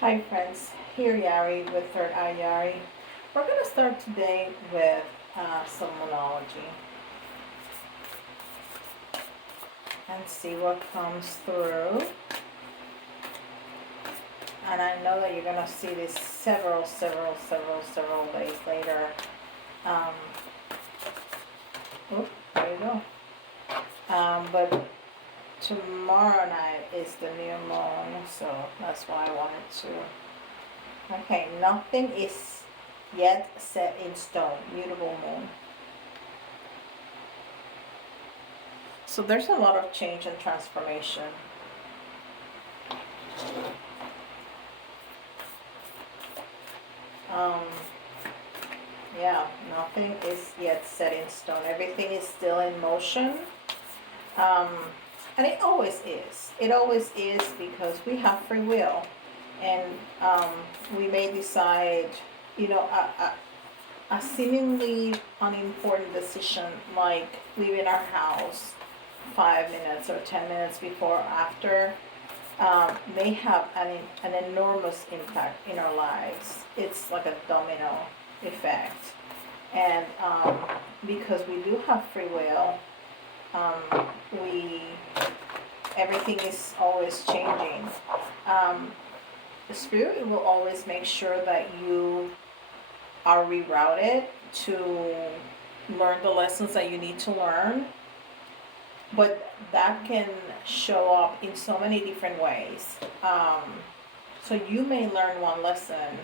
Hi friends, here Yari with Third Eye Yari. We're going to start today with some Moonology and see what comes through. And I know that you're going to see this several days later. Um, there you go. But tomorrow night is the new moon, so that's why I wanted to. Okay, nothing is yet set in stone. Mutable moon. So there's a lot of change and transformation. Yeah, nothing is yet set in stone. Everything is still in motion. And it always is. It always is because we have free will. And we may decide, a seemingly unimportant decision like leaving our house 5 minutes or 10 minutes before or after may have an enormous impact in our lives. It's like a domino effect. And because we do have free will, everything is always changing. The spirit will always make sure that you are rerouted to learn the lessons that you need to learn. But that can show up in so many different ways. So you may learn one lesson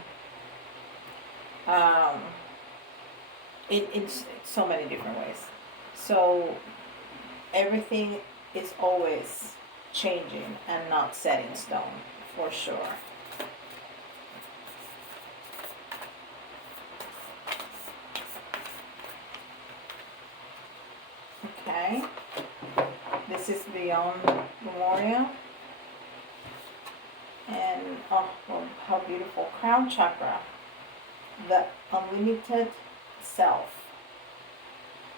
in so many different ways. So everything is always changing and not set in stone, for sure. Okay. This is beyond Lemuria. And oh, how beautiful. Crown chakra. The unlimited self.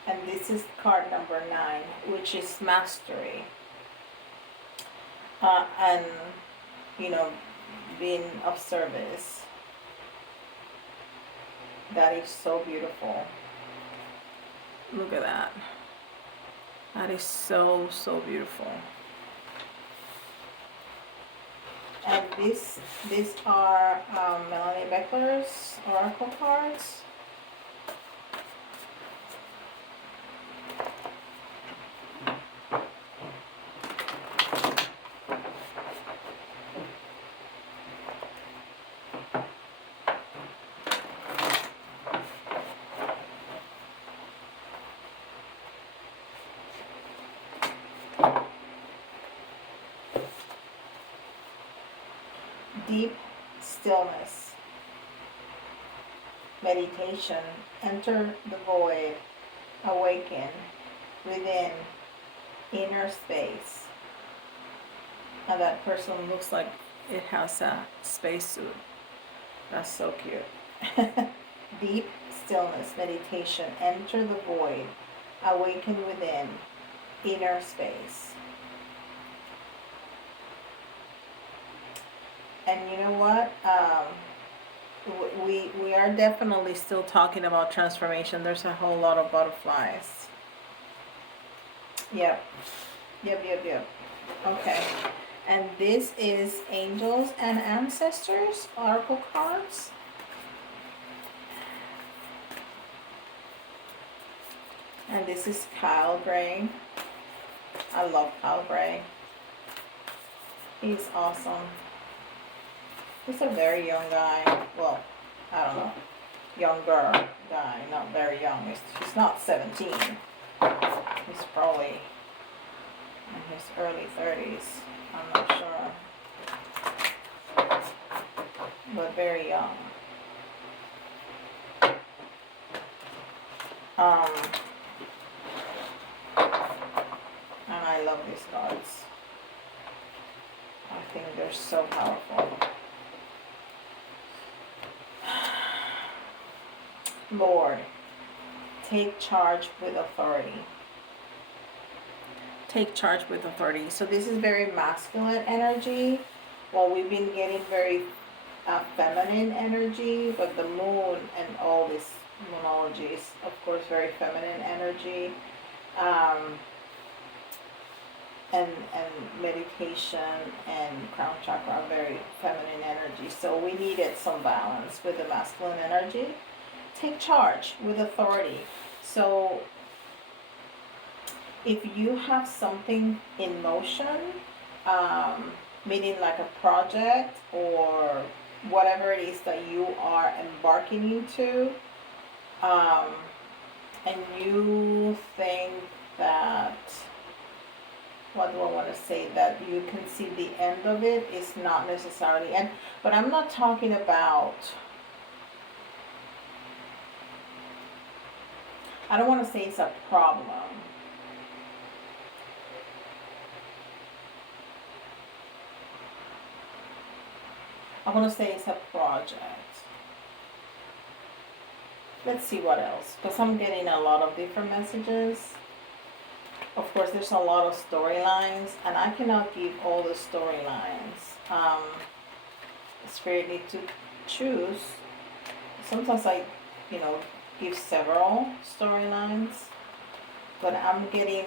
And this is card number 9, which is mastery. And, being of service. That is so beautiful. Look at that. That is so beautiful. And these are Melanie Beckler's Oracle cards. Deep stillness, meditation, enter the void, awaken within, inner space. And that person looks like it has a spacesuit. That's so cute. Deep stillness, meditation, enter the void, awaken within, inner space. And you know what? We are definitely still talking about transformation. There's a whole lot of butterflies. Yep. Okay. And this is Angels and Ancestors Oracle cards. And this is Kyle Gray. I love Kyle Gray. He's awesome. He's a very young guy. Well, I don't know. Younger guy, not very young. He's not 17. He's probably in his early 30s. I'm not sure. But very young. And I love these cards. I think they're so powerful. Lord, take charge with authority. Take charge with authority. So this is very masculine energy. Well, we've been getting very feminine energy, but the moon and all this moonology is, of course, very feminine energy. Um, and meditation and crown chakra are very feminine energy. So we needed some balance with the masculine energy. Take charge with authority. So if you have something in motion, meaning like a project or whatever it is that you are embarking into, and you think that, what do I want to say, that you can see the end of it, is not necessarily end. But I'm not talking about, I don't want to say it's a problem. I want to say it's a project. Let's see what else, because I'm getting a lot of different messages. Of course, there's a lot of storylines, and I cannot give all the storylines. Spirit need to choose. Sometimes I, give several storylines, but I'm getting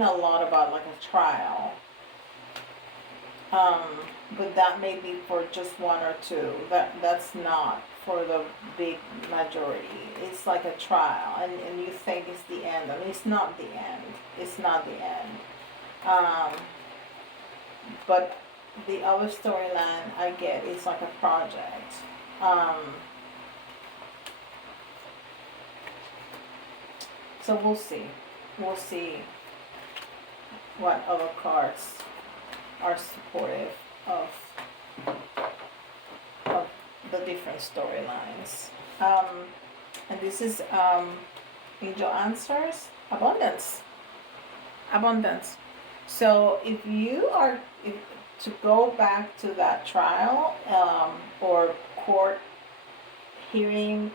a lot about like a trial. But that may be for just one or two. That's not for the big majority. It's like a trial, and you think it's the end. I mean, it's not the end. It's not the end. But the other storyline I get is like a project. So we'll see. We'll see what other cards are supportive of the different storylines. And this is Angel Answers, Abundance. So if you are, to go back to that trial or court hearing,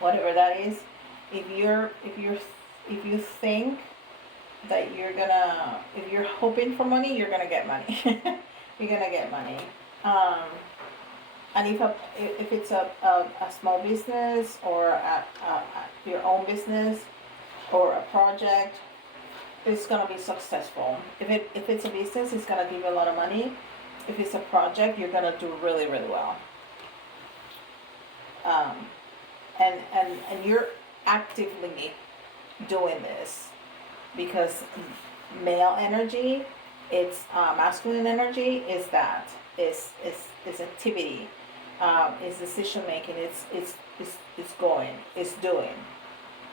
whatever that is, if you think that if you're hoping for money, you're gonna get money. You're gonna get money. And if it's a small business or your own business or a project, it's gonna be successful. If it's a business, it's gonna give you a lot of money. If it's a project, you're gonna do really, really well. And you're actively doing this, because male energy, it's masculine energy is activity, is decision making, it's doing,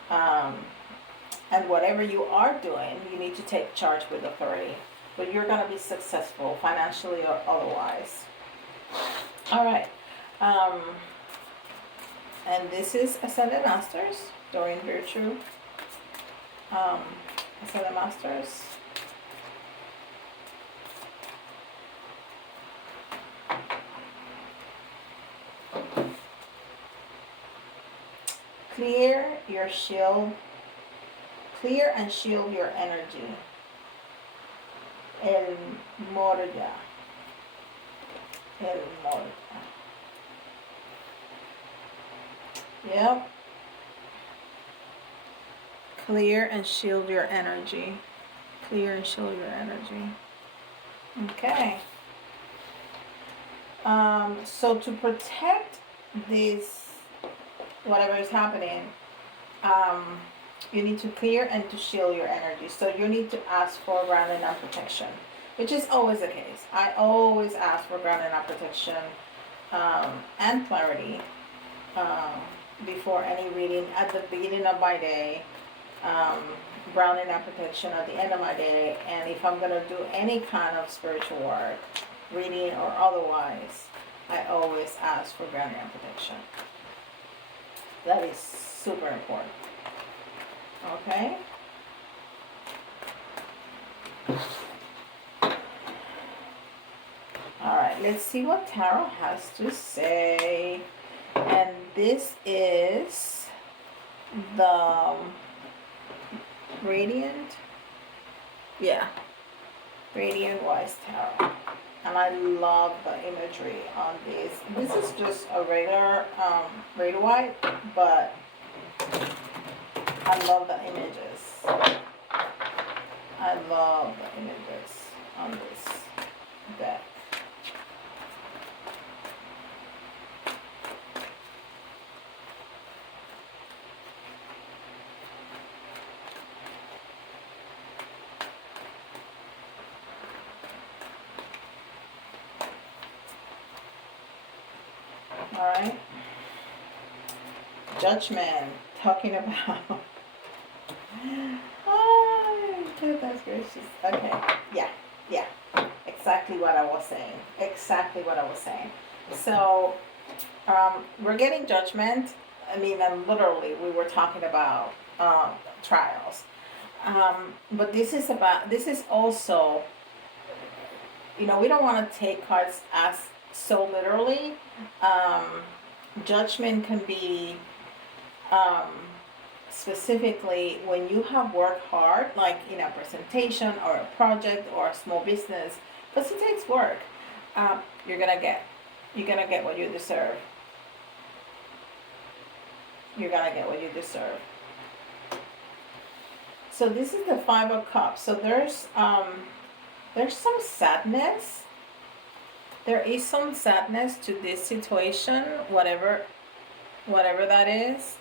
and whatever you are doing, you need to take charge with authority, but you're going to be successful financially or otherwise. All right. And this is Ascended Masters, Doreen Virtue. Ascended Masters. Clear and shield your energy. Lemuria. Yep. Clear and shield your energy. Clear and shield your energy. Okay. So to protect this, whatever is happening, you need to clear and to shield your energy. So you need to ask for grounding and protection, which is always the case. I always ask for grounding and protection and clarity before any reading, at the beginning of my day, grounding and protection at the end of my day, and if I'm going to do any kind of spiritual work, reading or otherwise, I always ask for grounding and protection. That is super important. Okay? Alright, let's see what Tarot has to say. And this is the Radiant. Yeah. Radiant Wise Tarot. And I love the imagery on this. This is just a regular white, but I love the images. I love the images on this deck. All right. Judgment, talking about. Oh, goodness gracious. Okay. Yeah. Exactly what I was saying. Exactly what I was saying. So, we're getting judgment. I mean, and literally, we were talking about trials. But this is also, we don't want to take cards as so literally. Judgment can be specifically when you have worked hard, like in a presentation or a project or a small business, because it takes work. You're gonna get what you deserve. You're gonna get what you deserve. So this is the Five of Cups. So there's some sadness. There is some sadness to this situation, whatever that is.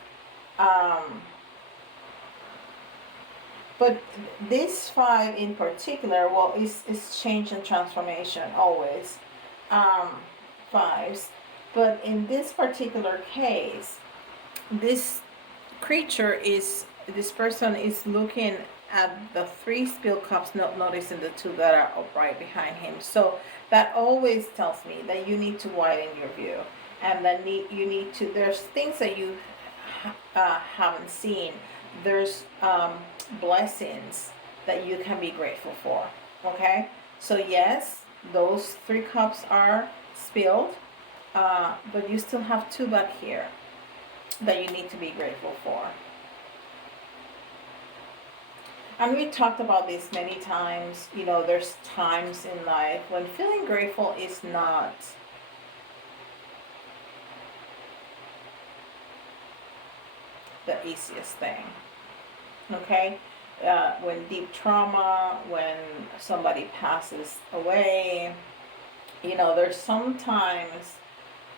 But this five in particular, well, is change and transformation always. Fives. But in this particular case, this person is looking at the three spilled cups, not noticing the two that are upright behind him. So that always tells me that you need to widen your view, and that you need to, there's things that you haven't seen. There's blessings that you can be grateful for. Okay, so yes, those three cups are spilled, but you still have two back here that you need to be grateful for. And we talked about this many times. There's times in life when feeling grateful is not the easiest thing. Okay? When deep trauma, when somebody passes away, there's sometimes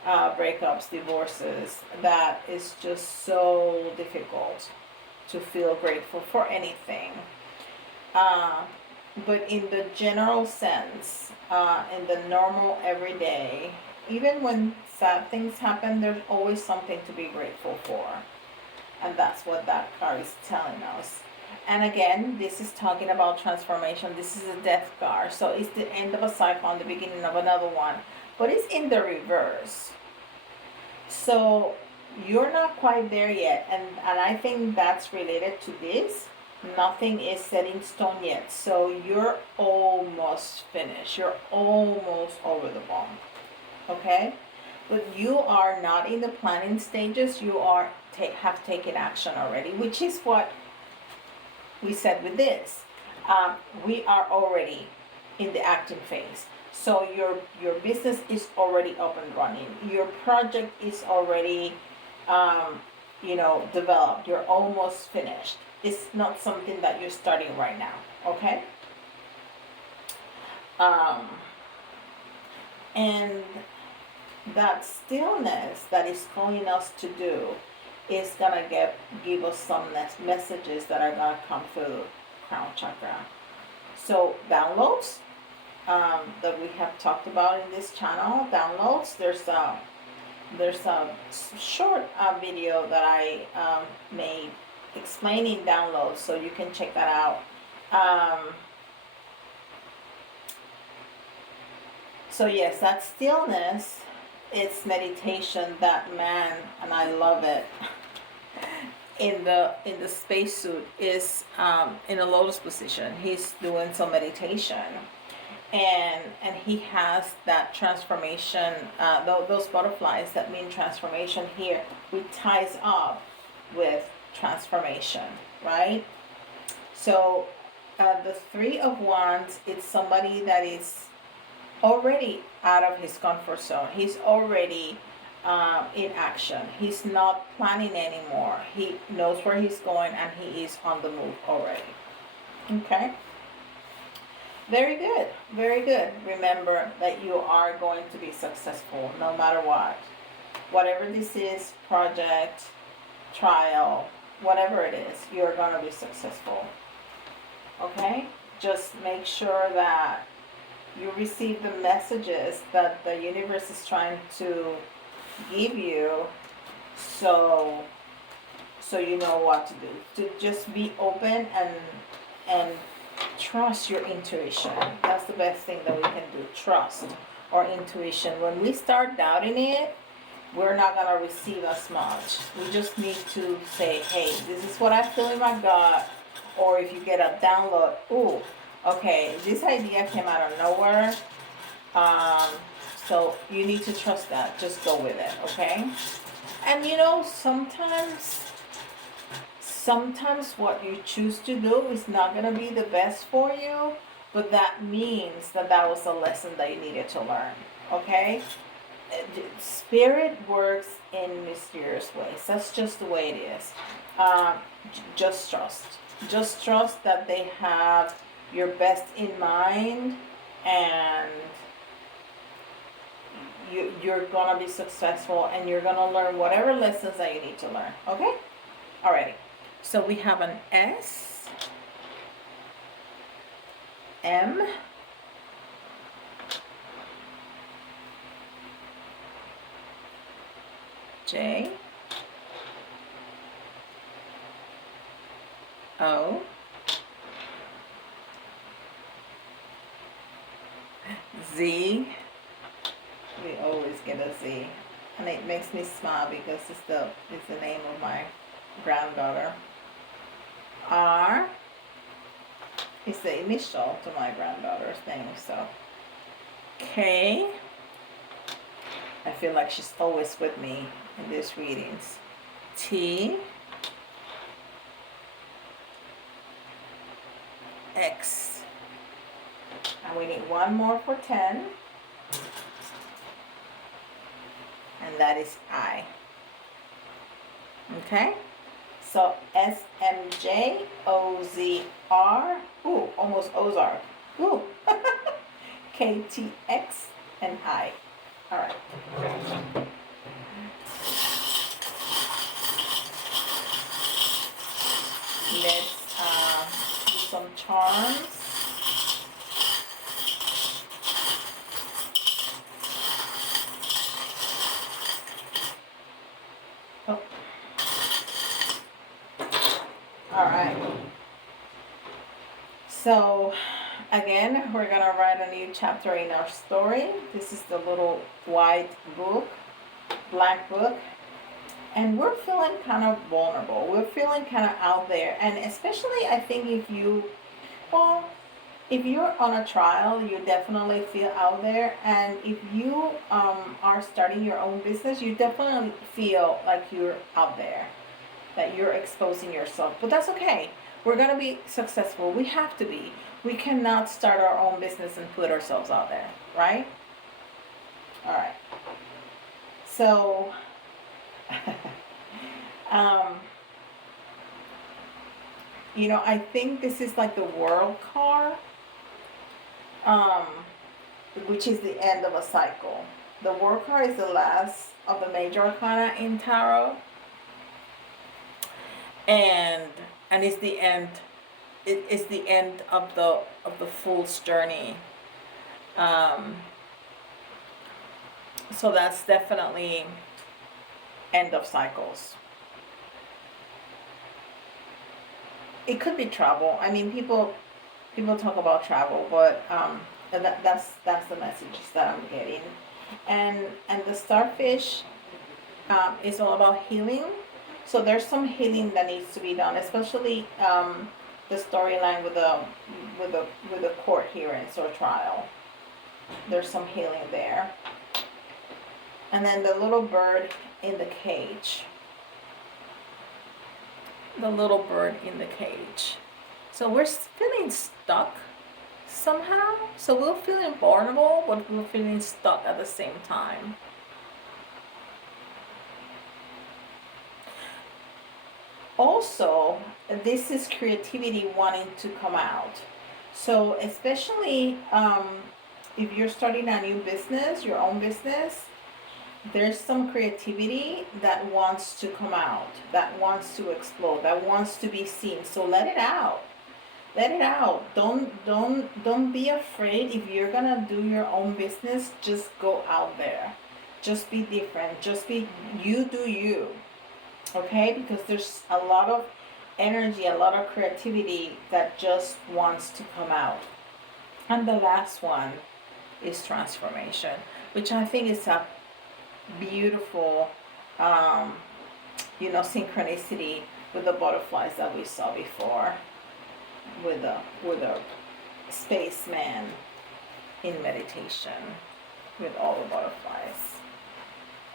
breakups, divorces, that is just so difficult to feel grateful for anything. But in the general sense, in the normal everyday, even when sad things happen, there's always something to be grateful for. And that's what that card is telling us. And again, this is talking about transformation. This is a death card. So it's the end of a cycle and the beginning of another one. But it's in the reverse. So you're not quite there yet. And I think that's related to this. Nothing is set in stone yet. So you're almost finished. You're almost over the bump. Okay? But you are not in the planning stages. You have taken action already, which is what we said with this. We are already in the acting phase. So your business is already up and running. Your project is already, developed. You're almost finished. It's not something that you're starting right now. Okay? And that stillness that is calling us to do is gonna give us some messages that are gonna come through crown chakra. So downloads that we have talked about in this channel, downloads. There's a short video that I made explaining downloads, so you can check that out. So yes, that stillness, it's meditation. That man, and I love it, in the spacesuit is in a lotus position. He's doing some meditation, and he has that transformation. Those butterflies that mean transformation here, which ties up with transformation, right? So the Three of Wands, it's somebody that is already out of his comfort zone. He's already in action. He's not planning anymore. He knows where he's going and he is on the move already. Okay? Very good. Very good. Remember that you are going to be successful no matter what. Whatever this is, project, trial, whatever it is, you're going to be successful. Okay? Just make sure that you receive the messages that the universe is trying to give you, so you know what to do. To just be open and trust your intuition. That's the best thing that we can do. Trust our intuition. When we start doubting it, we're not going to receive as much. We just need to say, hey, this is what I feel in my gut. Or if you get a download, ooh, okay, this idea came out of nowhere. So you need to trust that. Just go with it, okay? And you know, sometimes what you choose to do is not going to be the best for you, but that means that that was a lesson that you needed to learn, okay? Spirit works in mysterious ways. That's just the way it is. Just trust. Just trust that they have your best in mind, and you're gonna be successful, and you're gonna learn whatever lessons that you need to learn. Okay? Alrighty. So we have an S, M, J, O, Z. We always get a Z, and it makes me smile because it's the name of my granddaughter. R is the initial to my granddaughter's name, so K. I feel like she's always with me in these readings. T, X, and we need one more for 10, and that is I. Okay? So SMJOZR, ooh, almost Ozark, ooh, KTX, and I. All right. Let's do some charms. Oh. All right. So again, we're gonna write a new chapter in our story. This is the little white book, black book, and we're feeling kind of vulnerable. We're feeling kind of out there, and especially I think if you're on a trial, you definitely feel out there, and if you are starting your own business, you definitely feel like you're out there, that you're exposing yourself. But that's okay. We're gonna be successful. We have to be. We cannot start our own business and put ourselves out there, right? All right. So, you know, I think this is like the World card, which is the end of a cycle. The World card is the last of the major arcana in tarot, and it's the end. It is the end of the fool's journey. So that's definitely end of cycles. It could be travel. I mean, people talk about travel, but that's the messages that I'm getting. And the starfish is all about healing. So there's some healing that needs to be done, especially the storyline with the court hearings or trial. There's some healing there. And then the little bird in the cage. The little bird in the cage. So we're feeling stuck somehow. So we're feeling vulnerable, but we're feeling stuck at the same time. Also, this is creativity wanting to come out. So especially if you're starting a new business, your own business, there's some creativity that wants to come out, that wants to explode, that wants to be seen. So let it out. Let it out. Don't be afraid. If you're gonna do your own business, just go out there. Just be different. Just be you, do you. Okay? Because there's a lot of energy, a lot of creativity that just wants to come out. And the last one is transformation, which I think is a beautiful synchronicity with the butterflies that we saw before, with a spaceman in meditation with all the butterflies,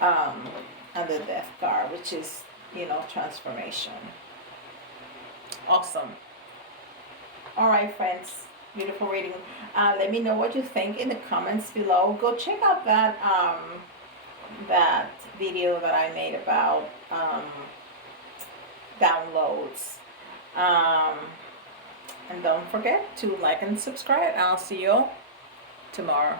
and the death card, which is transformation. Awesome. All right, friends, beautiful reading. Let me know what you think in the comments below. Go check out that video that I made about downloads. And don't forget to like and subscribe. I'll see you tomorrow.